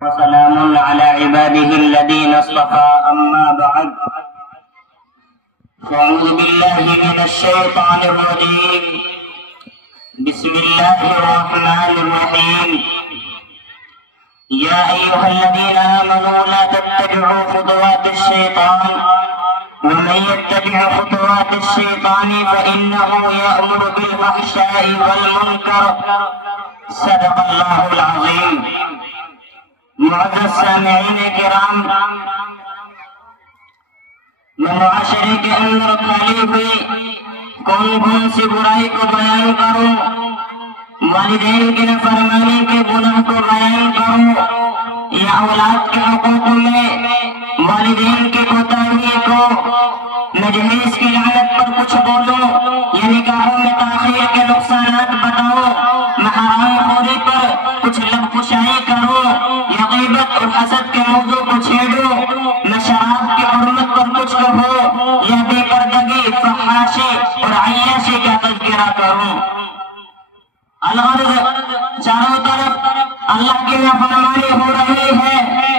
وسلام على عباده الذين اصطفى أما بعد فأعوذ بالله من الشيطان الرجيم بسم الله الرحمن الرحيم يا أيها الذين آمنوا لا تتبعوا خطوات الشيطان ومن يتبع خطوات الشيطان فإنه يأمر بالفحشاء والمنكر صدق الله العظيم۔ معزز سامعین کرام، میں معاشرے کے اندر پھیلی ہوئی کون سی برائی کو بیان کروں، والدین کی نافرمانی کے گناہ کو بیان کروں، یا اولاد کے حقوق میں والدین کی کوتاہی کو، نجہیز کی لعنت پر کچھ بولوں، یا نکاحوں میں تاخیر کے نقصانات بتاؤں، میں حرام خوری پر کچھ لب کشائی کروں، یا غیبت اور حسد کے موضوع کو چھیڑوں، میں شراب کی حرمت پر کچھ کہوں، یا بے پردگی، فحاشی اور عیاشی کا تذکرہ کروں۔ الغرض چاروں طرف اللہ کی نافرمانی ہو رہی ہے،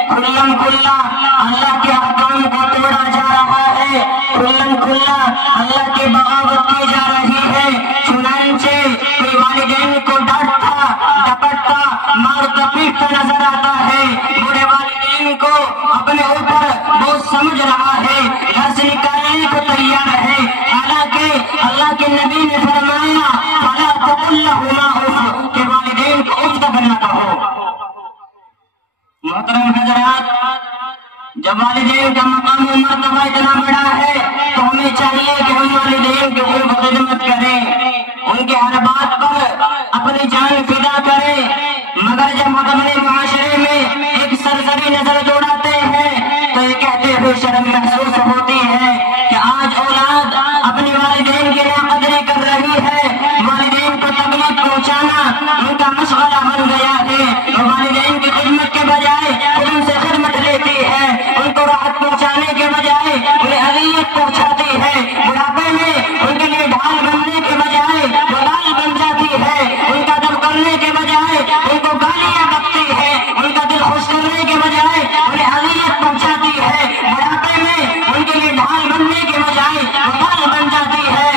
کھلم کھلا اللہ کے احکام کو توڑا جا رہا ہے، کھلم کھلا اللہ کی بغاوت کی جا رہی ہے۔ چنانچہ کوئی والدین کو ڈانٹتا ڈپٹتا مارتا پیٹتا نظر آتا ہے، بڑے والدین کو اپنے اوپر بہت سمجھ رہا ہے، گھر سے نکالنے کو تیار ہے، حالانکہ اللہ کے نبی نے فرمایا فَلَا تَقُلْ لَهُمَا اُفٍّ، کہ والدین کو اف تک نہ کہو۔ محترم حضرات، جب والدین کا مقام و مرتبہ اتنا بڑا ہے تو ہمیں چاہیے کہ ہم والدین کی خوب خدمت کریں، ان کے ہر بات پر اپنی جان فدا کریں، مگر جب ہم اپنے معاشرے میں ایک سرسری نظر دوڑاتے ہیں تو یہ کہتے ہوئے شرم محسوس ہوتی ہے کہ آج اولاد اپنے والدین کی ناقدری کر رہی ہے، والدین کو تکلیف پہنچانا ان کا مشغلہ بن گیا ہے، والدین کی خدمت کے بجائے ان سے خدمت لیتی ہے، ان کو راحت پہنچانے کے بجائے انہیں اذیت پہنچاتی ہے، بڑھاپے میں ان کے لیے ڈھال بننے کے بجائے وہ ڈال بن جاتی ہے، ان کا دم کرنے کے بجائے ان کو گالیاں بکتی ہے، ان کا دل خوش کرنے کے بجائے انہیں اذیت پہنچاتی ہے، بڑھاپے میں ان کے لیے ڈھال بننے کے بجائے وہ ڈال بن جاتی ہے۔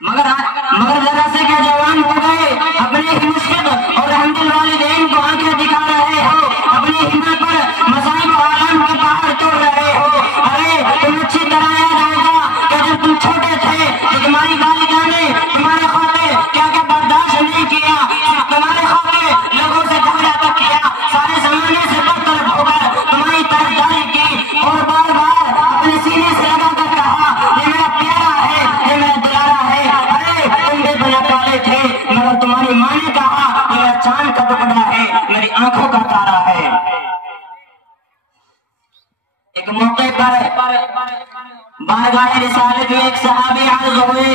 مگر ذرا سے کیا جوان ہو گئے، اپنے ہی مشکل اور رحمت الوالدین کو آنکھیں دکھا رہے ہو، اپنی ہمت پر مصائب و آلام کے پہاڑ توڑ رہے ہو۔ ارے تم اچھی طرح یاد ہوگا کہ جب تم چھوٹے تھے تو تمہاری والدہ نے تمہارے خاطر کیا کیا برداشت نہیں کیا، تمہارے خاطر لوگوں سے جھگڑا تک کیا، سارے زمانے سے برطرف ہو کر تمہاری طرفداری کی اور بار بار اپنے سینے سے لگا کر کہا یہ میرا پیارا ہے، یہ میرا دلارا ہے۔ ارے تم بے بنا پالے تھے، مگر تمہاری ماں نے کہا یہ میرا چاند کا ٹکڑا ہے، میری آنکھوں کا تارا ہے۔ ایک موقع پر بارگاہ رسالت میں ایک صحابی حاضر ہوئے،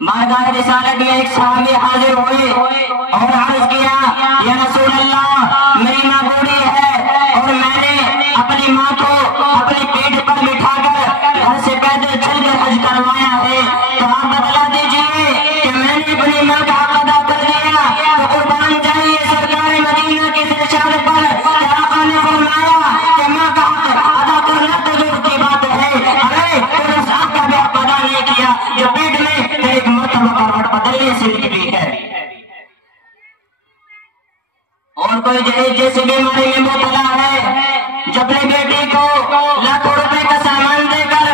بارگاہ رسالت میں ایک صحابی حاضر ہوئے اور عرض کیا یا رسول اللہ، میری ماں بوڑھی ہے اور میں نے اپنی ماں کو اپنے پیٹ پر بٹھا کر گھر سے پیدل چل کر حج کروایا ہے، تو آپ بتلا دیجئے کہ میں نے اپنی ماں کا حق ادا کر دیا تو قربان جائیے سرکار مدینہ کی ارشاد پر آقا نے فرمایا کہ ماں کا حق ادا کرنا تو دور کی بات ہے، ارے تم اس حق کا بھی حق ادا نہیں کیا جو پیٹ میں ایک مرتبہ کروٹ بدلنے سے نکلی ہے۔ اور کوئی جہیز جیسی بیماری میں مبتلا ہے جو اپنے بیٹی کو لاکھوں روپے کا سامان دے کر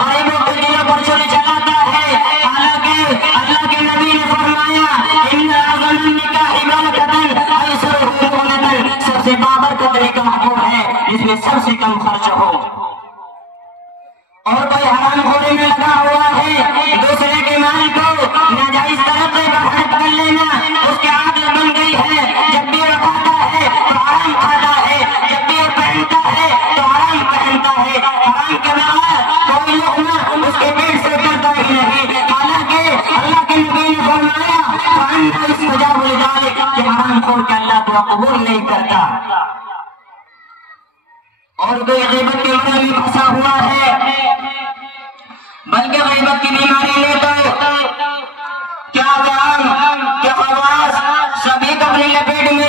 غریبوں کے دلوں پر چھری چلاتا ہے، حالانکہ اللہ کے نبی نے فرمایا ان اعظم النکاح برکۃ ایسرہ مؤنۃ، سب سے بابرکت نکاح وہ ہے جس میں سب سے کم خرچ ہو۔ اور کوئی حرام خوری میں لگا ہوا ہے، دوسرے کے مال کو ناجائز طریقے پر ہڑپ کر لینا اس کی عادت بن گئی ہے، جب بھی وہ کھاتا ہے تو حرام کھاتا ہے، جب بھی وہ پہنتا ہے تو حرام پہنتا ہے، حرام کے بغیر کوئی لقمہ اس کے پیٹ سے اترتا ہی نہیں، حالانکہ اللہ کے نبی نے فرمایا فَأَنَّ يُسْتَجَابُ لِذَلِكَ، کہ حرام خور کے اللہ دعا قبول نہیں کرتا۔ اور کوئی غیبت کے مرض میں پھنسا ہوا ہے، بلکہ غیبت کی بیماری نے تو کیا عوام کیا خواص سبھی کو اپنی لپیٹ میں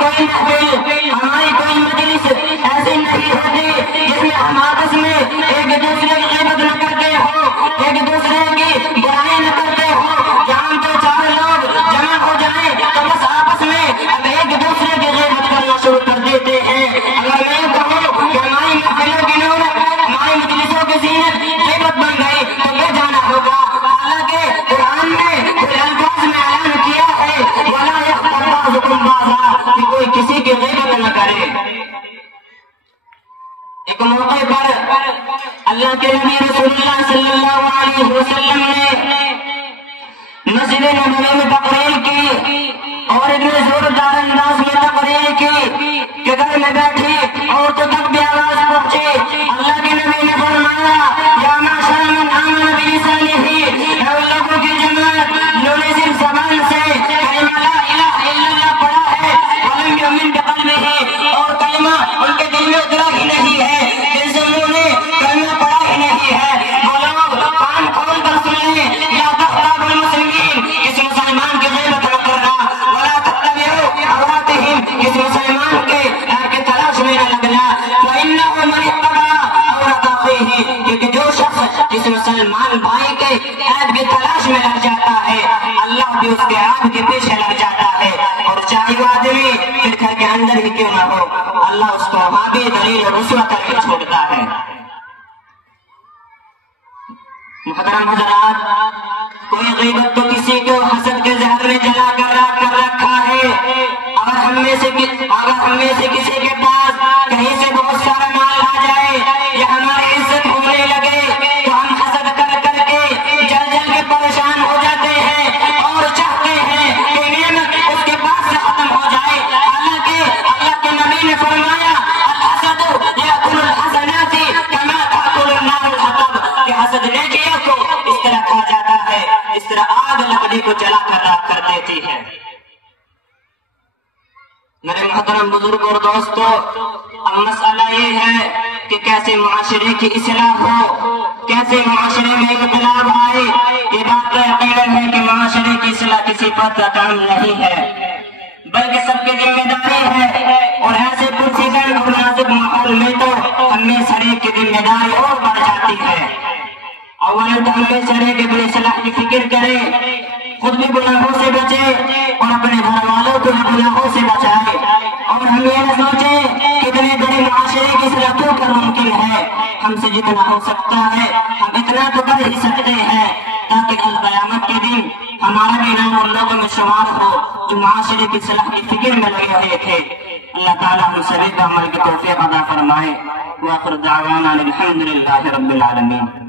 کوئی محفل، ہماری کوئی مجلس ایسی نہیں ہوتی جس میں ہم آپس میں ایک دوسرے کی غیبت نہ کرتے ہو، ایک دوسرے کی برائی نہ کرتے ہو۔ جہاں دو چار لوگ جمع ہو جائیں تو بس آپس میں اب ایک دوسرے کی غیبت کرنا شروع کر دیتے ہیں۔ اگر میں کہوں کہ ہماری محفلوں کی نور، ہماری مجلسوں کی زینت غیبت بن گئی تو یہ جانا ہوگا حالانکہ قرآن نے پورے الفاظ میں اعلان کیا ہے وَلَا يَغْتَبْ بَعْضُكُمْ بَعْضًا، کہ کوئی کسی کی غیبت نہ کرے۔ ایک موقع پر اللہ کے نبی رسول اللہ صلی اللہ علیہ وسلم نے مسجد نبوی میں تقریر کی اور اتنے زوردار انداز میں تقریر کی کہ گھر میں بیٹھی عورتوں تک بھی آواز پہنچی۔ اللہ کے نبی نے فرمایا یا معشر من آمن بلسانہ، اے ان لوگوں کی جماعت جنہوں نے صرف زبان سے کلمہ لا الہ الا اللہ پڑھا ہے ولم یؤمن بقلبہ، اور کلمہ ان کے دل میں اترا ہی نہیں ہے، دل سے انہوں نے کلمہ پڑھا ہی نہیں ہے، وہ لوگ کان کھول کر سن لیں لا تغتاب المسلمین، اس مسلمان کی غیبت نہ کرنا، ولا تتبعوا عوراتہم، اس مسلمان کے تلاش میں نہ لگنا، فإنہ من اتبع عورت اخیہ، کیونکہ جو شخص جس مسلمان بھائی کے عیب کی تلاش میں لگ جاتا ہے اللہ بھی اس کے عیب کے پیچھے لگ جاتا ہے، اور چاہے وہ آدمی پھر گھر کے اندر ہی کیوں نہ ہو اللہ اس کو وہاں بھی دلیل اور رسوا کر کے چھوڑتا ہے۔ محترم حضرات، کوئی غیبت تو کسی کو حسد کے زہر میں جلا کر رکھا ہے۔ اگر ہم میں سے کسی کے پاس کہیں سے بہت سارا مال آ جائے یا ہماری عزت ہونے لگے تو ہم حسد کر کے جل کے پریشان ہو جاتے ہیں اور چاہتے ہیں کہ نعمت اس کے پاس سے ختم ہو جائے، حالانکہ اللہ کے نبی نے فرمایا الحسد یأکل الحسنات کما تأکل النار الحطب، کہ حسد نیکیوں کو اس طرح کھا جاتا ہے اس طرح آگ لکڑی کو جلا کر راکھ کر دیتی ہے۔ میرے محترم بزرگ اور دوستو، اب مسئلہ یہ ہے کہ کیسے معاشرے کی اصلاح ہو، کیسے معاشرے میں انقلاب آئے۔ یہ بات تو یقیناً ہے کہ معاشرے کی اصلاح کسی فرد کا کام نہیں ہے بلکہ سب کی ذمہ داری ہے، اور ایسے پرسیزن اور نازک ماحول میں تو ہم میں سے ہر ایک کی ذمہ داری اور بڑھ جاتی ہے۔ اولا تو ہم میں سے ہر ایک اپنی اصلاح کی فکر کرے، خود بھی گناہوں سے بچے اور اپنے گھر والوں کو بھی گناہوں سے بچائے، اور ہم یہ نہ سوچیں کہ اتنے بڑے معاشرے کی اصلاح کیوں کر ممکن ہے، ہم سے جتنا ہو سکتا ہے ہم اتنا تو کر ہی سکتے ہیں تاکہ کل قیامت کے دن ہمارا بھی نام ان لوگوں میں شمار ہو جو معاشرے کی اصلاح کی فکر میں لگے ہوئے تھے۔ اللہ تعالیٰ ہم سبھی کو عمل کی توفیق عطا فرمائے۔ وآخر دعوانا الحمد للہ رب العالمین۔